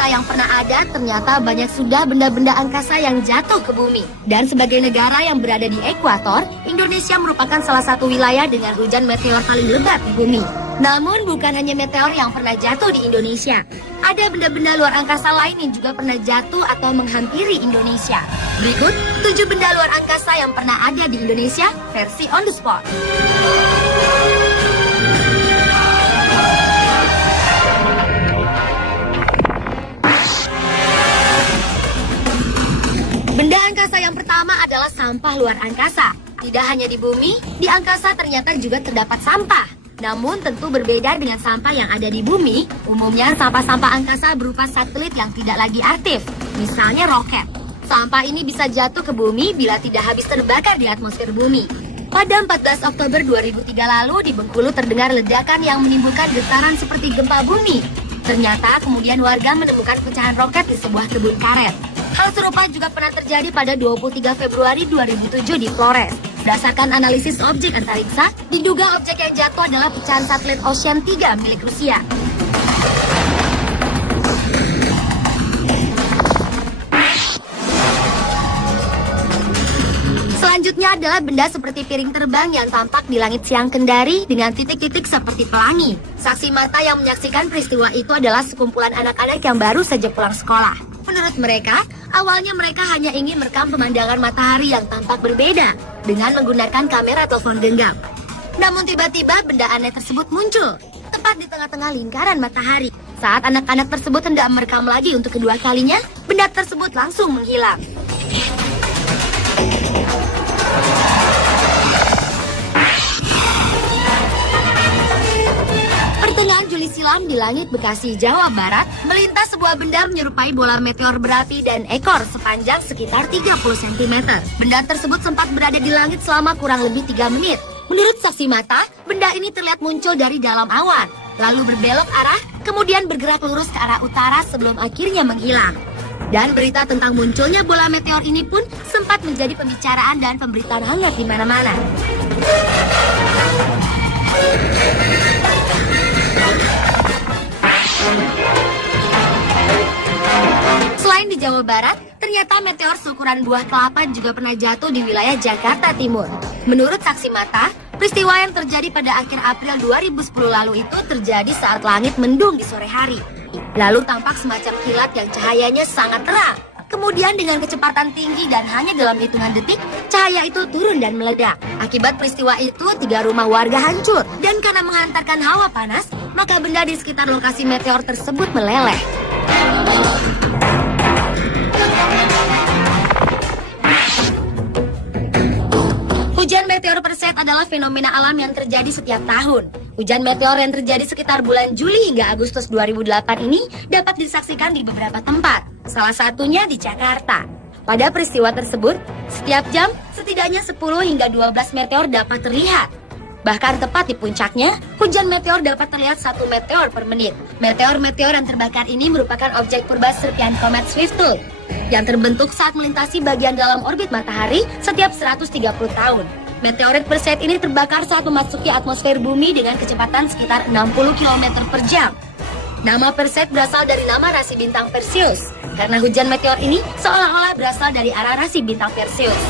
cerita yang pernah ada, ternyata banyak sudah benda-benda angkasa yang jatuh ke bumi. Dan sebagai negara yang berada di ekuator, Indonesia merupakan salah satu wilayah dengan hujan meteor paling lebat di bumi. Namun bukan hanya meteor yang pernah jatuh di Indonesia. Ada benda-benda luar angkasa lain yang juga pernah jatuh atau menghampiri Indonesia. Berikut 7 benda luar angkasa yang pernah ada di Indonesia versi on the spot. Benda angkasa yang pertama adalah sampah luar angkasa. Tidak hanya di bumi, di angkasa ternyata juga terdapat sampah. Namun tentu berbeda dengan sampah yang ada di bumi. Umumnya sampah-sampah angkasa berupa satelit yang tidak lagi aktif, misalnya roket. Sampah ini bisa jatuh ke bumi bila tidak habis terbakar di atmosfer bumi. Pada 14 Oktober 2003 lalu di Bengkulu terdengar ledakan yang menimbulkan getaran seperti gempa bumi. Ternyata kemudian warga menemukan pecahan roket di sebuah kebun karet. Hal serupa juga pernah terjadi pada 23 Februari 2007 di Flores. Berdasarkan analisis objek antariksa, diduga objek yang jatuh adalah pecahan satelit Ocean 3 milik Rusia. Selanjutnya adalah benda seperti piring terbang yang tampak di langit siang Kendari dengan titik-titik seperti pelangi. Saksi mata yang menyaksikan peristiwa itu adalah sekumpulan anak-anak yang baru saja pulang sekolah. Menurut mereka, awalnya mereka hanya ingin merekam pemandangan matahari yang tampak berbeda dengan menggunakan kamera telepon genggam. Namun tiba-tiba benda aneh tersebut muncul tepat di tengah-tengah lingkaran matahari. Saat anak-anak tersebut hendak merekam lagi untuk kedua kalinya, benda tersebut langsung menghilang. Pertengahan Juli silam di langit Bekasi, Jawa Barat, melintas sebuah benda menyerupai bola meteor berapi dan ekor sepanjang sekitar 30 cm. Benda tersebut sempat berada di langit selama kurang lebih 3 menit. Menurut saksi mata, benda ini terlihat muncul dari dalam awan, lalu berbelok arah, kemudian bergerak lurus ke arah utara sebelum akhirnya menghilang. Dan berita tentang munculnya bola meteor ini pun sempat menjadi pembicaraan dan pemberitaan hangat di mana-mana. Selain di Jawa Barat, ternyata meteor seukuran buah kelapa juga pernah jatuh di wilayah Jakarta Timur. Menurut saksi mata, peristiwa yang terjadi pada akhir April 2010 lalu itu terjadi saat langit mendung di sore hari. Lalu tampak semacam kilat yang cahayanya sangat terang. Kemudian dengan kecepatan tinggi dan hanya dalam hitungan detik, cahaya itu turun dan meledak. Akibat peristiwa itu, 3 rumah warga hancur. Dan karena menghantarkan hawa panas, maka benda di sekitar lokasi meteor tersebut meleleh. Hujan meteor perset adalah fenomena alam yang terjadi setiap tahun. Hujan meteor yang terjadi sekitar bulan Juli hingga Agustus 2008 ini dapat disaksikan di beberapa tempat, salah satunya di Jakarta. Pada peristiwa tersebut, setiap jam setidaknya 10 hingga 12 meteor dapat terlihat. Bahkan tepat di puncaknya, hujan meteor dapat terlihat 1 meteor per menit. Meteor-meteor yang terbakar ini merupakan objek purba serpian komet Swift-Tooth yang terbentuk saat melintasi bagian dalam orbit matahari setiap 130 tahun. Meteorit Perseid ini terbakar saat memasuki atmosfer bumi dengan kecepatan sekitar 60 km per jam. Nama Perseid berasal dari nama rasi bintang Perseus, karena hujan meteor ini seolah-olah berasal dari arah rasi bintang Perseus.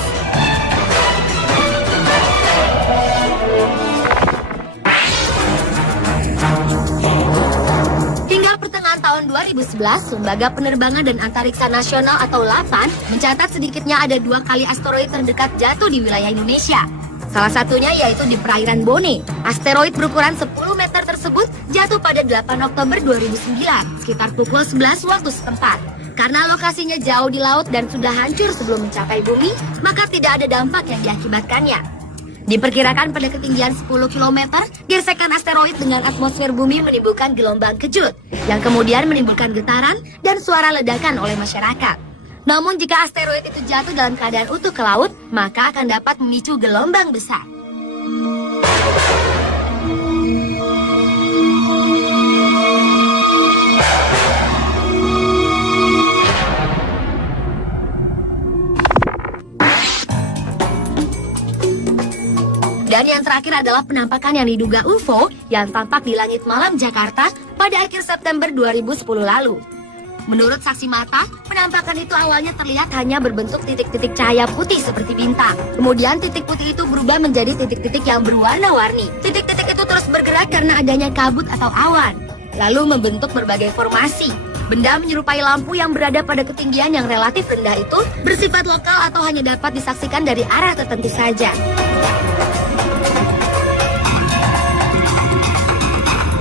Hingga pertengahan tahun 2011, Lembaga Penerbangan dan Antariksa Nasional atau LAPAN mencatat sedikitnya ada 2 kali asteroid terdekat jatuh di wilayah Indonesia. Salah satunya yaitu di perairan Bone. Asteroid berukuran 10 meter tersebut jatuh pada 8 Oktober 2009, sekitar pukul 11 waktu setempat. Karena lokasinya jauh di laut dan sudah hancur sebelum mencapai bumi, maka tidak ada dampak yang diakibatkannya. Diperkirakan pada ketinggian 10 km, gesekan asteroid dengan atmosfer bumi menimbulkan gelombang kejut, yang kemudian menimbulkan getaran dan suara ledakan oleh masyarakat. Namun jika asteroid itu jatuh dalam keadaan utuh ke laut, maka akan dapat memicu gelombang besar. Dan yang terakhir adalah penampakan yang diduga UFO yang tampak di langit malam Jakarta pada akhir September 2010 lalu. Menurut saksi mata, penampakan itu awalnya terlihat hanya berbentuk titik-titik cahaya putih seperti bintang. Kemudian titik putih itu berubah menjadi titik-titik yang berwarna-warni. Titik-titik itu terus bergerak karena adanya kabut atau awan, lalu membentuk berbagai formasi. Benda menyerupai lampu yang berada pada ketinggian yang relatif rendah itu bersifat lokal atau hanya dapat disaksikan dari arah tertentu saja.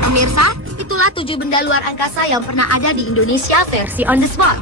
Pemirsa, itulah 7 benda luar angkasa yang pernah ada di Indonesia versi on the spot.